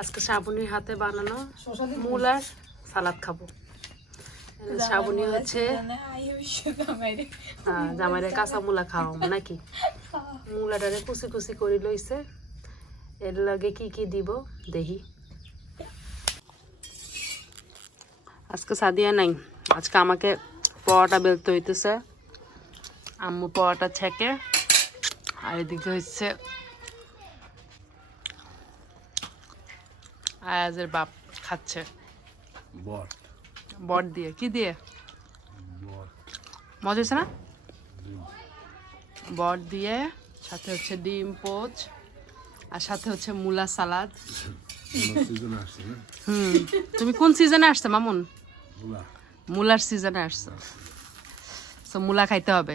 আজকে শ্রাবণীর হাতে বানানো মূলার সালাদ খাব। শ্রাবণী হচ্ছে হ্যাঁ, জামাইরে। কাঁচা মূলা খাওয়া নাকি? মূলাটারে কুচি কুচি করে লইছে। এর লাগে কি কি দিব দেহি আজকে সাদিয়া নাই। আজকে আমাকে পরোটা বেলতে হইতেছে। আম্মু পরোটা ছেঁকে। আর এদিকে হচ্ছে আয়াজের বাপ খাচ্ছে। বট। বট দিয়ে। কি দিয়ে? মজা হয়েছে না? বট দিয়ে সাথে হচ্ছে ডিম পোচ আর সাথে হচ্ছে মূলা সালাদ। হুম। তুমি কোন সিজনে আসছো মামুন? মূলার সিজনে আসছো। তো মূলা খাইতে হবে।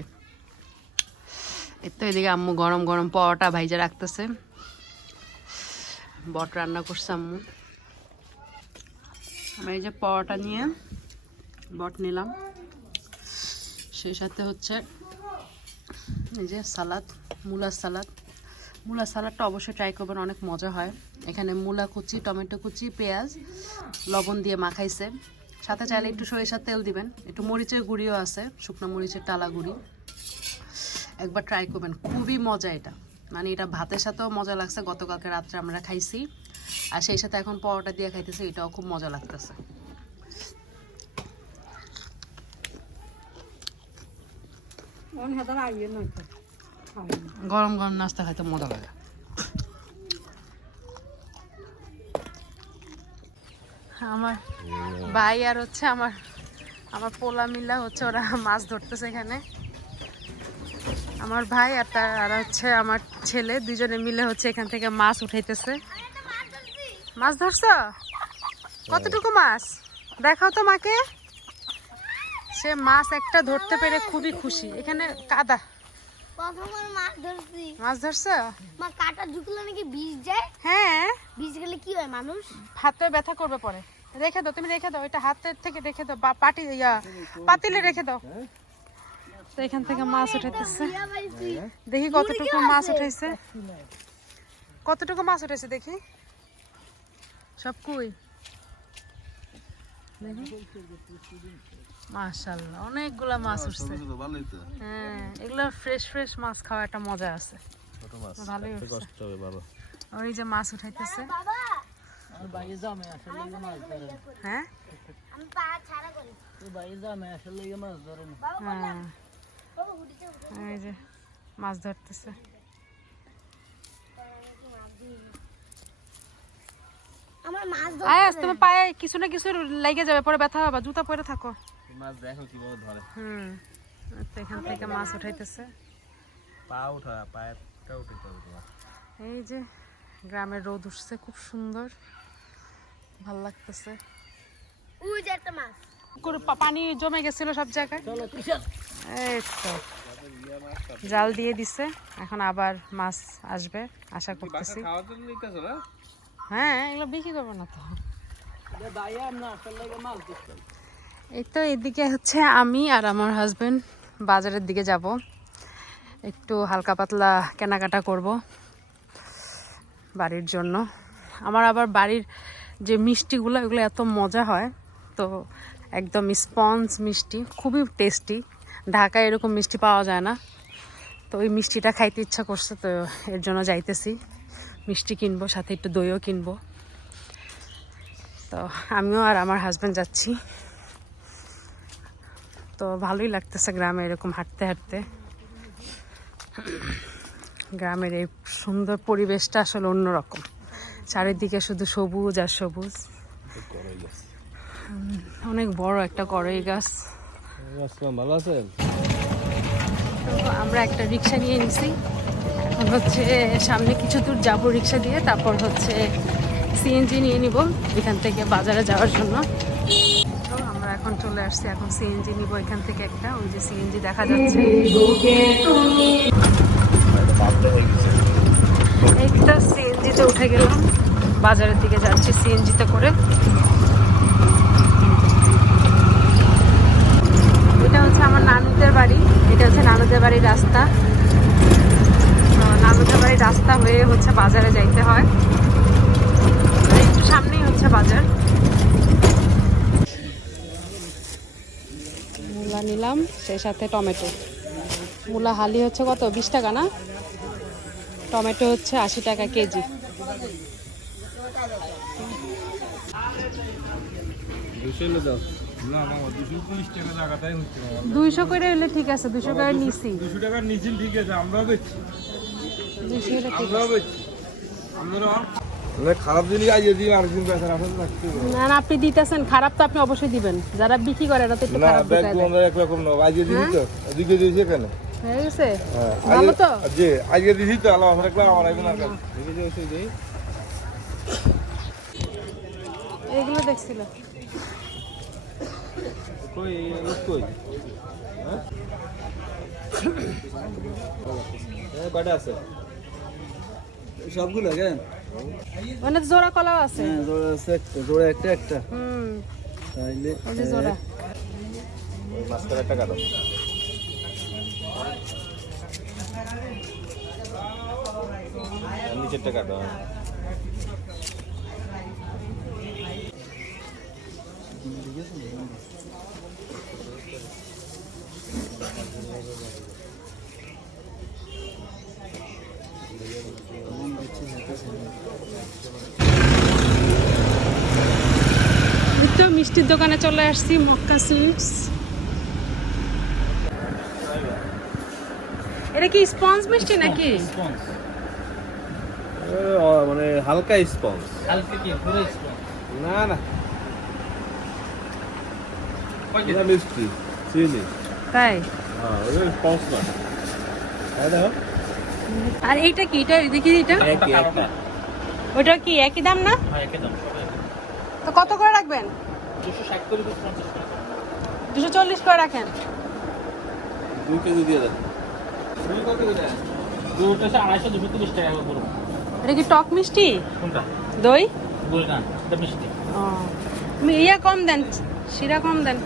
এই তো এদিকে আম্মু গরম গরম পরোটা ভাইজা রাখতেছে। বট রান্না করছে আম্মু। আমরা এই যে পরোটা নিয়ে বট নিলাম। সেই সাথে হচ্ছে এই যে সালাদ মূলার সালাদ। মূলা সালাদটা অবশ্যই ট্রাই করবেন, অনেক মজা হয়। এখানে মূলা কুচি, টমেটো কুচি, পেঁয়াজ, লবণ দিয়ে মাখাইছে। সাথে চাইলে একটু সরিষার তেল দিবেন। একটু মরিচের গুঁড়িও আছে, শুকনো মরিচের টালা গুঁড়ি। একবার ট্রাই করবেন, খুবই মজা এটা। মানে এটা ভাতের সাথেও মজা লাগছে গতকালকে রাত্রে আমরা খাইছি। আর সেই সাথে এখন পরোটা দিয়ে খাইতেছি এটাও খুব মজা লাগতেছে। গরম গরম নাস্তা খাইতে মজা লাগে। আমার ভাই আর হচ্ছে আমার আমার পোলা মিলা হচ্ছে ওরা মাছ ধরতেছে এখানে। আমার ভাই আর তার আর হচ্ছে আমার ছেলে দুজনে মিলে হচ্ছে এখান থেকে মাছ উঠাইতেছে। মাছ ধরছো? কতটুকু মাছ? দেখাও তো মাকে। সে মাছ একটা ধরতে পেরে খুবই খুশি। এখানে কাদা। মাছ ধরছি। মা কাটা ঢুকলে নাকি বিষ যায়? হ্যাঁ। বিষ গেলে কি হয় মানুষ? হাতে ব্যথা করবে পরে। রেখে দাও তুমি রেখে দাও এটা হাতের থেকে রেখে দাও বা পাটি ইয়া পাতিলে রেখে দাও। তো এখান থেকে মাছ উঠাইতেছে। দেখি কতটুকু মাছ উঠাইছে। কতটুকু মাছ উঠেছে দেখি। সব কই? মাশাল্লাহ অনেকগুলা মাছ উঠছে। তো হ্যাঁ এগুলো ফ্রেশ ফ্রেশ মাছ খাওয়া একটা মজা আছে। ভালোই কষ্ট হবে ভালো ওই যে মাছ উঠাইতেছে। বাবা! হ্যাঁ? আমি পা ছাড়া করি। হ্যাঁ এই যে মাছ ধরতেছে। আমার মাছ ধর আয়াস তুমি পায়ে কিছু না কিছু লেগে যাবে পরে ব্যথা হবে জুতা পরে থাকো। মাছ দেখো কীভাবে ধরে। হুম এখান থেকে মাছ উঠাইতেছে। পা উঠা পায়েরটা উঠাইতে হবে এই যে গ্রামের রোদ উঠছে খুব সুন্দর ভালো লাগতেছে। যে একটা মাছ। পানি জমে গেছিল সব জায়গায়। এই তো। জাল দিয়ে দিছে এখন আবার মাছ আসবে আশা করতেছি। হ্যাঁ এগুলো বিক্রি করব না তো। এই তো এদিকে হচ্ছে আমি আর আমার হাজবেন্ড বাজারের দিকে যাব। একটু হালকা পাতলা কেনাকাটা করব বাড়ির জন্য। আমার আবার বাড়ির যে মিষ্টিগুলো এগুলো এত মজা হয় তো একদম স্পঞ্জ মিষ্টি, খুবই টেস্টি ঢাকায় এরকম মিষ্টি পাওয়া যায় না। তো ওই মিষ্টিটা খাইতে ইচ্ছা করছে, তো এর জন্য যাইতেছি। মিষ্টি কিনবো, সাথে একটু দইও কিনবো। তো আমিও আর আমার হাজব্যান্ড যাচ্ছি। তো ভালোই লাগতেছে গ্রামে এরকম হাঁটতে হাঁটতে। গ্রামের এই সুন্দর পরিবেশটা আসলে অন্যরকম। চারিদিকে শুধু সবুজ আর সবুজ। অনেক বড় একটা করই গাছ। ভালো আছেন? তো আমরা একটা রিক্সা নিয়ে নিছি। এখন হচ্ছে সামনে কিছু দূর যাব রিক্সা দিয়ে তারপর হচ্ছে সিএনজি নিয়ে নিব এখান থেকে বাজারে যাওয়ার জন্য। তো আমরা এখন চলে আসছি এখন সিএনজি নিব এখান থেকে একটা ওই যে সিএনজি দেখা যাচ্ছে। একটা সিএনজিতে উঠে গেলাম বাজারের দিকে যাচ্ছি সিএনজিতে করে। এটা হচ্ছে আমার নানুদের বাড়ি। এটা হচ্ছে নানুদের বাড়ির রাস্তা। নানুদের বাড়ির রাস্তা হয়ে হচ্ছে বাজারে যাইতে হয়। একটু সামনেই হচ্ছে বাজার। মূলা নিলাম সেই সাথে টমেটো। মূলা হালি হচ্ছে কত? বিশ টাকা না? টমেটো হচ্ছে আশি টাকা কেজি। দাও। দুইশো করে ঠিক আছে দুশো করে নিছি দুশো টাকার নিচে ঠিক আছে আমরাও বেচছি দুইশো আমরাও বেচছি খারাপ আরেকদিন বেচার না না আপনি দিতেছেন খারাপ তো আপনি অবশ্যই দিবেন। যারা বিক্রি করে এটা তো একটু খারাপ। একরকম না আজকে দিছি তো? এদিকে দিয়েছি কেন? হয়ে গেছে? ভালো তো? জি আজকে দিছি তো? আলো আমরা একলা আমার একদিন আর কাছে দেখে যে এইগুলো দেখছিল। কই লোক কই হ্যাঁ আছে সবগুলো কেন মানে জোড়া কলাও আছে? হ্যাঁ জোড়া আছে একটা জোড়া একটা একটা। হুম। তাইলে এই যে জোড়া। মাস্টার টাকা দাও। নিচের টাকা দাও তো মিষ্টির দোকানে চলে আসছি মক্কা সুইটস। এটা কি স্পঞ্জ মিষ্টি নাকি? মানে হালকা স্পঞ্জ। কালকে কি পুরো স্পঞ্জ? না না। এটা মিষ্টি চিনি তাই হ্যাঁ ওই স্পঞ্জ না তাই দেখো আর এইটা কি? এটা দেখি এটা? ওটা কি? একই দাম না? হ্যাঁ তো কত করে রাখবেন? দুশো চল্লিশ করে রাখেন। দুই কেজি দিয়ে দেন। এটা কি টক মিষ্টি? দই? মিষ্টি। ইয়া কম দেন শিরা কম দেন।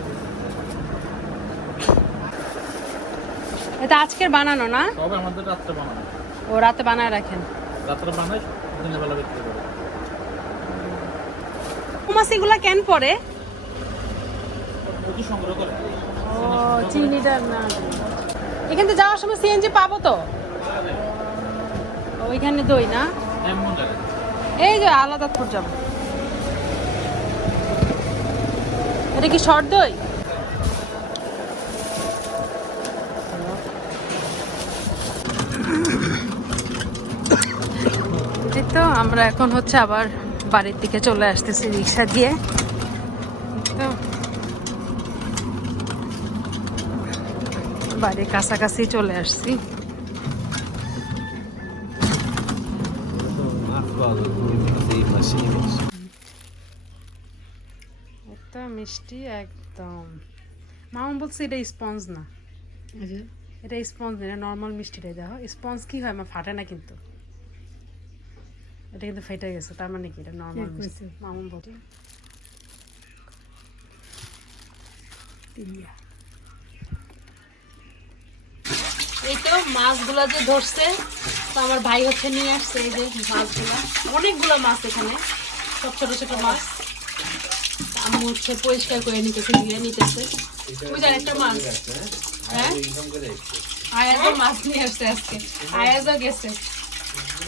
এটা আজকের বানানো না? তবে আমাদের রাত্রে বানানো। ও রাতে বানায় রাখেন? রাত্রে বানাই দিনের বেলা বিক্রি করে। মাসিগুলা কেন পরে সংগ্রহ করে। ও চিনিটা না। এখান থেকে যাওয়ার সময় সিএনজি পাবো তো? ওইখানে দই না? এই যে আলাদা ফুট যাব এটা কি শর্ট দই এই তো আমরা এখন হচ্ছে আবার বাড়ির দিকে চলে আসতেছি রিক্সা দিয়ে। তো বাড়ির কাছাকাছি চলে আসছি। মিষ্টি একদম। মামা বলছে এটা স্পঞ্জ না। এটা স্পঞ্জ না নর্মাল মিষ্টিটাই দেখো। স্পঞ্জ কি হয়? আমার ফাটে না কিন্তু। এটা কিন্তু ফেটে গেছে তার মানে কি? এটা নর্মাল মামুন বলছে এই তো মাছগুলা যে ধরছে তো আমার ভাই হচ্ছে নিয়ে আসছে এই যে মাছগুলা। অনেকগুলো মাছ এখানে সব ছোট ছোট মাছ। আম্মু হচ্ছে পরিষ্কার করে নিতেছে ধুয়ে নিতেছে। ওই যে একটা মাছ। হ্যাঁ? আয়াজও মাছ নিয়ে আসছে আজকে। আয়াজও গেছে।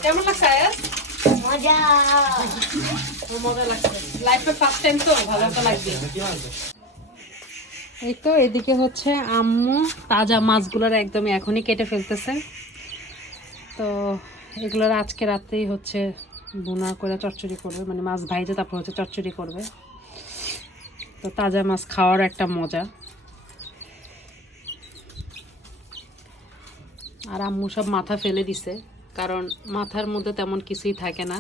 কেমন লাগছে আয়াজ? মজা। মজা লাগছে লাইফে ফার্স্ট টাইম তো ভালো তো লাগবে। এই তো এদিকে হচ্ছে আম্মু তাজা মাছগুলোর একদমই এখনই কেটে ফেলতেছে। তো এগুলোর আজকে রাতেই হচ্ছে বোনা করে চচ্চড়ি করবে মানে মাছ ভাইজে তারপর হচ্ছে চচ্চড়ি করবে। তো তাজা মাছ খাওয়ার একটা মজা। আর আম্মু সব মাথা ফেলে দিছে। কারণ মাথার মধ্যে তেমন কিছুই থাকে না।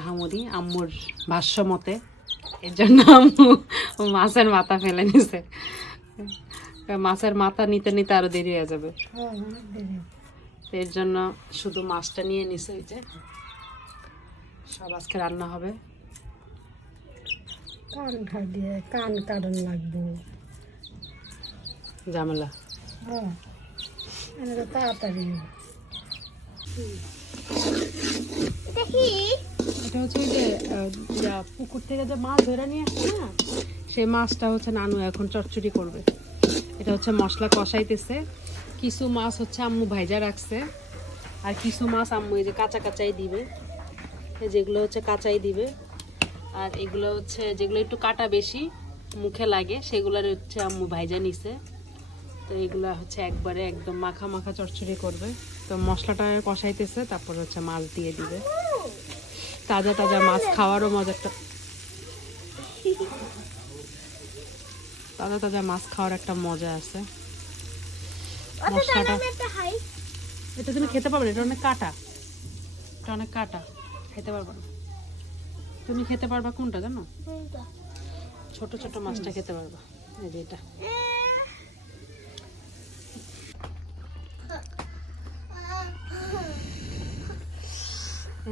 আহামরি আম্মুর ভাষ্য মতে। এর জন্য আম্মু মাছের মাথা ফেলে নিছে। মাছের মাথা নিতে নিতে আরও দেরি হয়ে যাবে। এর জন্য শুধু মাছটা নিয়ে নিছে ওই যে। সব আজকে রান্না হবে। কান কান কারণ লাগবে। ঝামেলা। হ্যাঁ তাড়াতাড়ি। এটা হচ্ছে ওই যে পুকুর থেকে যে মাছ ধরে নিয়ে আসছে না, সেই মাছটা হচ্ছে নানু এখন চচ্চড়ি করবে। এটা হচ্ছে মশলা কষাইতেছে। কিছু মাছ হচ্ছে আম্মু ভাইজা রাখছে। আর কিছু মাছ আম্মু এই যে কাঁচা কাঁচাই দিবে। যেগুলো হচ্ছে কাঁচাই দিবে। আর এগুলো হচ্ছে, যেগুলো একটু কাটা বেশি মুখে লাগে, সেগুলোর হচ্ছে আম্মু ভাইজা নিছে। তো এগুলা হচ্ছে একবারে একদম মাখা মাখা চচ্চড়ি করবে। তো মশলাটা কষাইতেছে তারপর হচ্ছে মাছ দিয়ে দিবে। তাজা তাজা মাছ খাওয়ারও মজাটা তাজা তাজা মাছ খাওয়ার একটা মজা আছে। মশলাটা এটা তুমি খেতে পারবে এটা অনেক কাটা। এটা অনেক কাটা খেতে পারবে না। তুমি খেতে পারবা কোনটা জানো? ছোট ছোট মাছটা খেতে পারবা। এই যে এটা।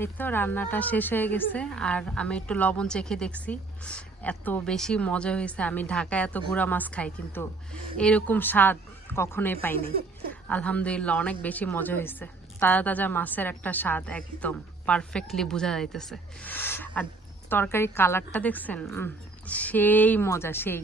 এই তো রান্নাটা শেষ হয়ে গেছে, আর আমি একটু লবণ চেখে দেখছি। এত বেশি মজা হয়েছে, আমি ঢাকায় এত গুঁড়া মাছ খাই, কিন্তু এরকম স্বাদ কখনোই পাইনি। আলহামদুলিল্লাহ, অনেক বেশি মজা হয়েছে। তাজা তাজা মাছের একটা স্বাদ একদম পারফেক্টলি বোঝা যাইতেছে। আর তরকারি কালারটা দেখছেন? সেই মজা, সেই।